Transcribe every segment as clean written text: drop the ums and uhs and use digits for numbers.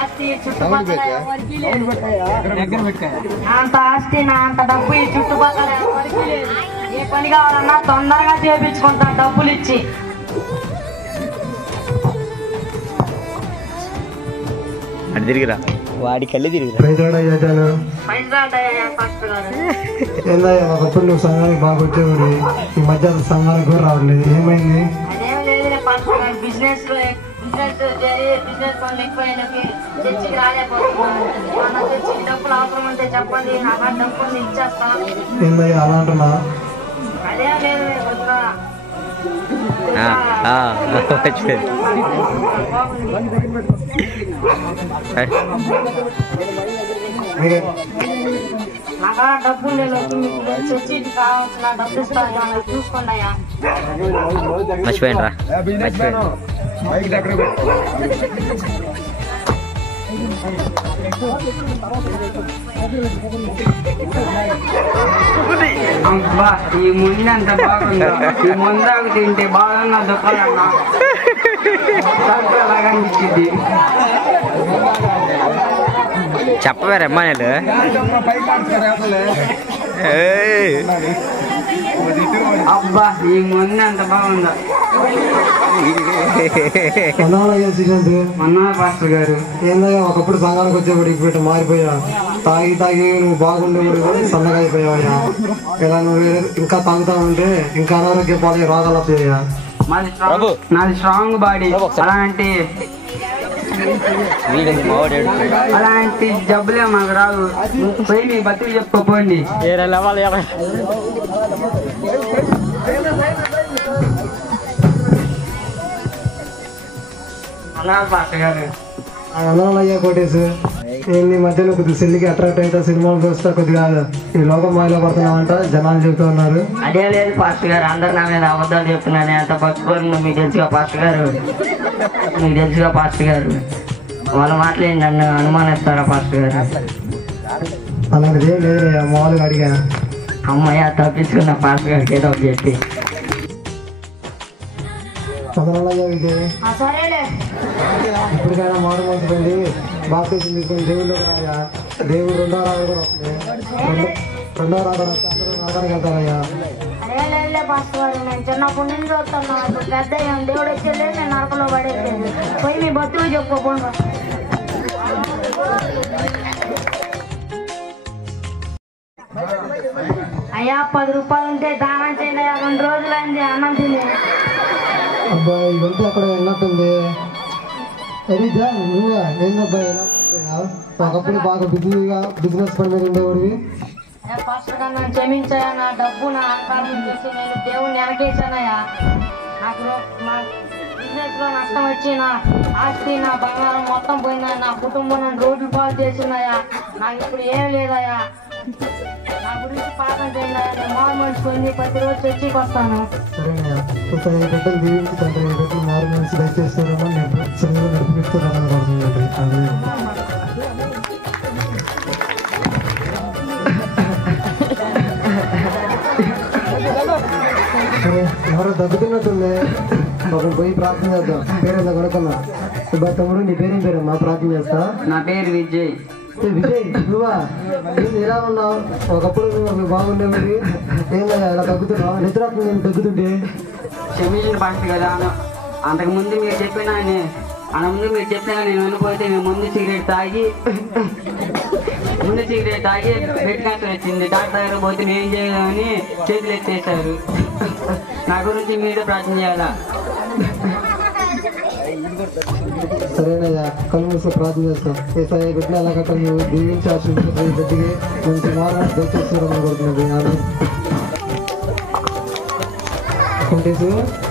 ఆస్తి చుట్టుపక్కల ఎవరికి లేదు. అంత ఆస్తి నా అంత డబ్బు ఈ చుట్టుపక్కల ఎవరికి లేదు. ఏ పని కావాలన్నా తొందరగా చేపించుకుంటా డబ్బులు ఇచ్చి. తిరిగిరా వాడి కళ్ళి తిరిగిరా. ఒకప్పుడు నువ్వు సంఘానికి బాగా వచ్చేవాడు, ఈ మధ్య సంఘానికి కూడా రావట్లేదు, ఏమైంది? అదేం లేదు బిజినెస్ చర్చికి రాలేకపోతున్నాను. మన చర్చికి డబ్బులు అవసరం ఉంటే చెప్పండి, నాకు డబ్బులు ఇచ్చేస్తాను. ఏందయ్యా అలా అంటున్నా? అదేం లేదు నాకు డబ్బులు లేదు. చర్చికి కావాల్సిన డబ్బులు ఇస్తాను, చూసుకోండి అయ్యా. మర్చిపోయినరా అబ్బా ఈ ముందు అంత బాగుందా? ఈ ముందాకు తింటే బాగున్నా దుఃఖాలన్నా అనిపించింది. చెప్పవేరమ్మా నేను అబ్బా ఈ ముందు అంత బాగుందా? అన్నా పాస్టర్ గారు, ఏందయ్యా ఒకప్పుడు సంఘానికి వచ్చేవాడు, ఇప్పుడు మారిపోయా. తాగి తాగి నువ్వు బాగుండేవాడు కూడా సన్నగా అయిపోయావయ్యా. ఇలా నువ్వు ఇంకా తాగుతా ఉంటే ఇంకా అనారోగ్య పాలే రోగాలు వస్తాయా. నాది స్ట్రాంగ్ బాడీ, అలాంటి జబ్బులే మాకు రాదు. పోయి మీ బతుకు చెప్పుకోండి. అయ్యా కోటేశ్, ఈ మధ్యలో కొద్దిగా సెల్లికి అట్రాక్ట్ అయితే సినిమాలు చూస్తా కొద్దిగా ఈ లోకం మాయలో పడుతున్నామంట జనాలు చెప్తూ ఉన్నారు. అదే లేదు పాస్టర్ గారు, అందరు నా మీద అబద్ధాలు చెప్తున్నాను. అంత భక్తిపరులు మీకు తెలుసుగా పాస్టర్ గారు, మీకు తెలుసుగా పాస్టర్ గారు. వాళ్ళ మాటలు నన్ను అనుమానిస్తారా పాస్టర్ గారు? అలాంటిది ఏం లేదు మామూలుగా అడిగా. అమ్మయ్య తప్పించుకున్న పాస్టర్ గారికి ఏదో ఒకటి చెప్పి. ఇప్పటికైనా మారు మనసు పొంది బాప్తీసం తీసుకొని దేవుళ్ళకి రాయా. దేవుడు రెండో రాదు కూడా వస్తుంది. రెండో రాదు అందరూ నరకానికి వెళ్తారయ్యా. నేను చిన్నప్పటి నుంచి వస్తున్నా, పెద్ద దేవుడు వచ్చేది నేను నరకలో పడేది. పోయి మీ బతుకు చెప్పుకోకుండా అయ్యా 10 రూపాయలు ఉంటే దానం చేయండి. 2 రోజులైంది అన్నం తిని. అబ్బాయి ఇదంతా అక్కడ విన్నట్టుంది. ఎరీజా నువ్వా ఏందబ్బాయి ఎలా? ఒకప్పుడు బాగా బిజినెస్ పని మీద ఉండేవాడివి. పాస్టర్ గారు నన్ను క్షమించాయా. నా డబ్బు నా అహంకారం చూసి నేను దేవుణ్ణి వెనకేసానయ్యా. నాకు నా బిజినెస్ లో నష్టం వచ్చి నా ఆస్తి నా బంగారం మొత్తం పోయిందా. నా కుటుంబం నన్ను రోడ్లు పాలు చేసినాయా. నాకు ఇప్పుడు ఏం లేదయ్యా. నా గురించి పాఠం చేయండి. నేను మారు మనిషి పొంది ప్రతిరోజు చర్చికి వస్తాను. సరేనయ్యా, ఈ బిడ్డలు దీవించి తండ్రి, ఈ బిడ్డలు మారు మనిషి దయచేస్తారమ్మా. నేను సరిగ్గా నడిపిస్తారని పడుతుంది. ఎవరో దగ్గుతున్నట్టుంది, ఒక పోయి ప్రార్థన చేద్దాం. పేరు కొనుక్కున్నా. తమ్ముడు నీ పేరేం పేరమ్మా? ప్రార్థన చేస్తా. నా పేరు విజయ్. విజయ్ నువ్వా? ఎలా ఉన్నావు? ఒకప్పుడు నువ్వు బాగుండేవి, ఏందా ఇలా తగ్గుతున్నావు? నిద్రాత్మ నేను తగ్గుతుంటే క్షమించిన పాస్టర్ కదా. అంతకుముందు మీరు చెప్పినా అంతకుముందు మీరు చెప్పినా నేను వెళ్ళిపోతే మేము ముందు సిగరెట్ తాగి బెడ్ క్యాన్సర్ వచ్చింది. డాక్టర్ దగ్గర పోతే మేము చేయాలని చేతులు ఎత్తేసారు. నా గురించి మీరే ప్రార్థన చేయాలా? సరేనయ్యా, కళ్ళు మూసి ప్రార్థన చేస్తాం. ఏసయ్య బిడ్డలు ఎలా కట్ట నువ్వు దీవించి ఆశీర్వదించి బిడ్డకి మంచి మార్గం దయచేస్తున్నారని కోరుతున్నది.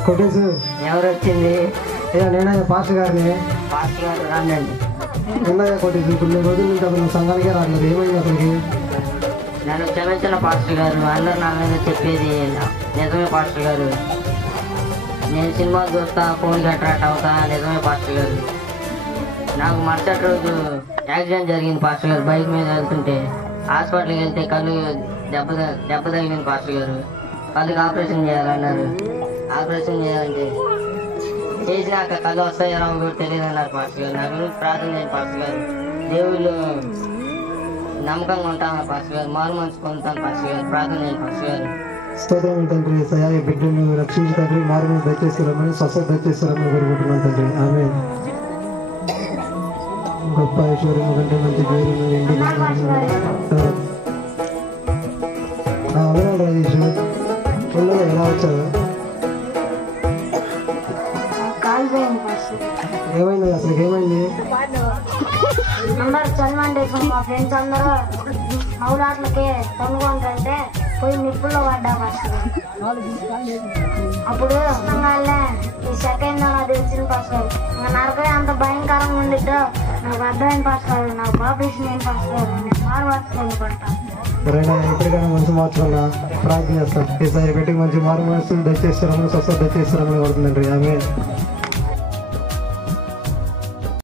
కొట్టేసు ఎవరు వచ్చింది? నేనయ్యా పాస్టర్ గారిని. పాస్టర్ గారు రాండి. ఉన్నాయా కొట్టేసి? కొన్ని రోజుల నుంచి అసలు నువ్వు సంఘానికే రాలేదు, ఏమైంది అసలుకి? నన్ను క్షమించిన పాస్టర్ గారు. అందరు నా మీద చెప్పేది నిజమే పాస్టర్ గారు. నేను సినిమాలు చూస్తా, ఫోన్కి అట్రాక్ట్ అవుతా, నిజమే పాస్టర్ గారు. నాకు మరుసటి రోజు యాక్సిడెంట్ జరిగింది పాస్టర్ గారు. బైక్ మీద వెళ్తుంటే హాస్పిటల్కి వెళ్తే కళ్ళు దెబ్బ తగిలింది పాస్టర్ గారు. కళ్ళుకి ఆపరేషన్ చేయాలన్నారు. ఆపరేషన్ చేయాలంటే చేసినాక కళ్ళు వస్తాయో రావు కూడా తెలియదు అన్నారు పాస్టర్ గారు. నా గురించి ప్రార్థన చేయండి పాస్టర్ గారు. దేవుళ్ళు నమ్మకంగా ఉంటాను పాస్టర్ గారు. మారు మనసు పొందుతాను పాస్టర్ గారు. ప్రార్థన చేయండి పాస్టర్ గారు. స్తోత్రం తండ్రి యేసయ్యా, ఈ బిడ్డను రక్షించి తండ్రి మారు మనసు దయచేసి రమ్మని స్వస్థత దయచేసి రమ్మని కోరుకుంటున్నాను తండ్రి. ఆమేన్. గొప్ప ఐశ్వర్యం కంటే మంచి పేరు ఎండి రాజేష్ పిల్లలు ఎలా వచ్చారు? ఏమైంది అసలు? ఏమైంది? అందరు చదవండి. మా ఫ్రెండ్స్ అందరూ అవులాట్లకి తొంగుకుంటుంటే పోయి నిప్పుల్లో పడ్డా పాస్టర్. అప్పుడు ఈ సెకండ్ నాకు తెలిసిన పాస్టర్. నరకం అంత భయంకరంగా ఉండిద్దో నాకు అర్థమైన పాస్టర్. నాకు బాబేషన్ ఏం పాస్టర్, నేను మారుపరచుకోనుకుంటాను. ఎవరైనా ఎప్పటికైనా మనసు మార్చుకున్నా ప్రార్థన చేస్తాం. ఈసారి పెట్టి మంచి మారు మనసు దయచేస్తారని స్వస్థత దయచేస్తారని కోరుతుందండి. ఆమె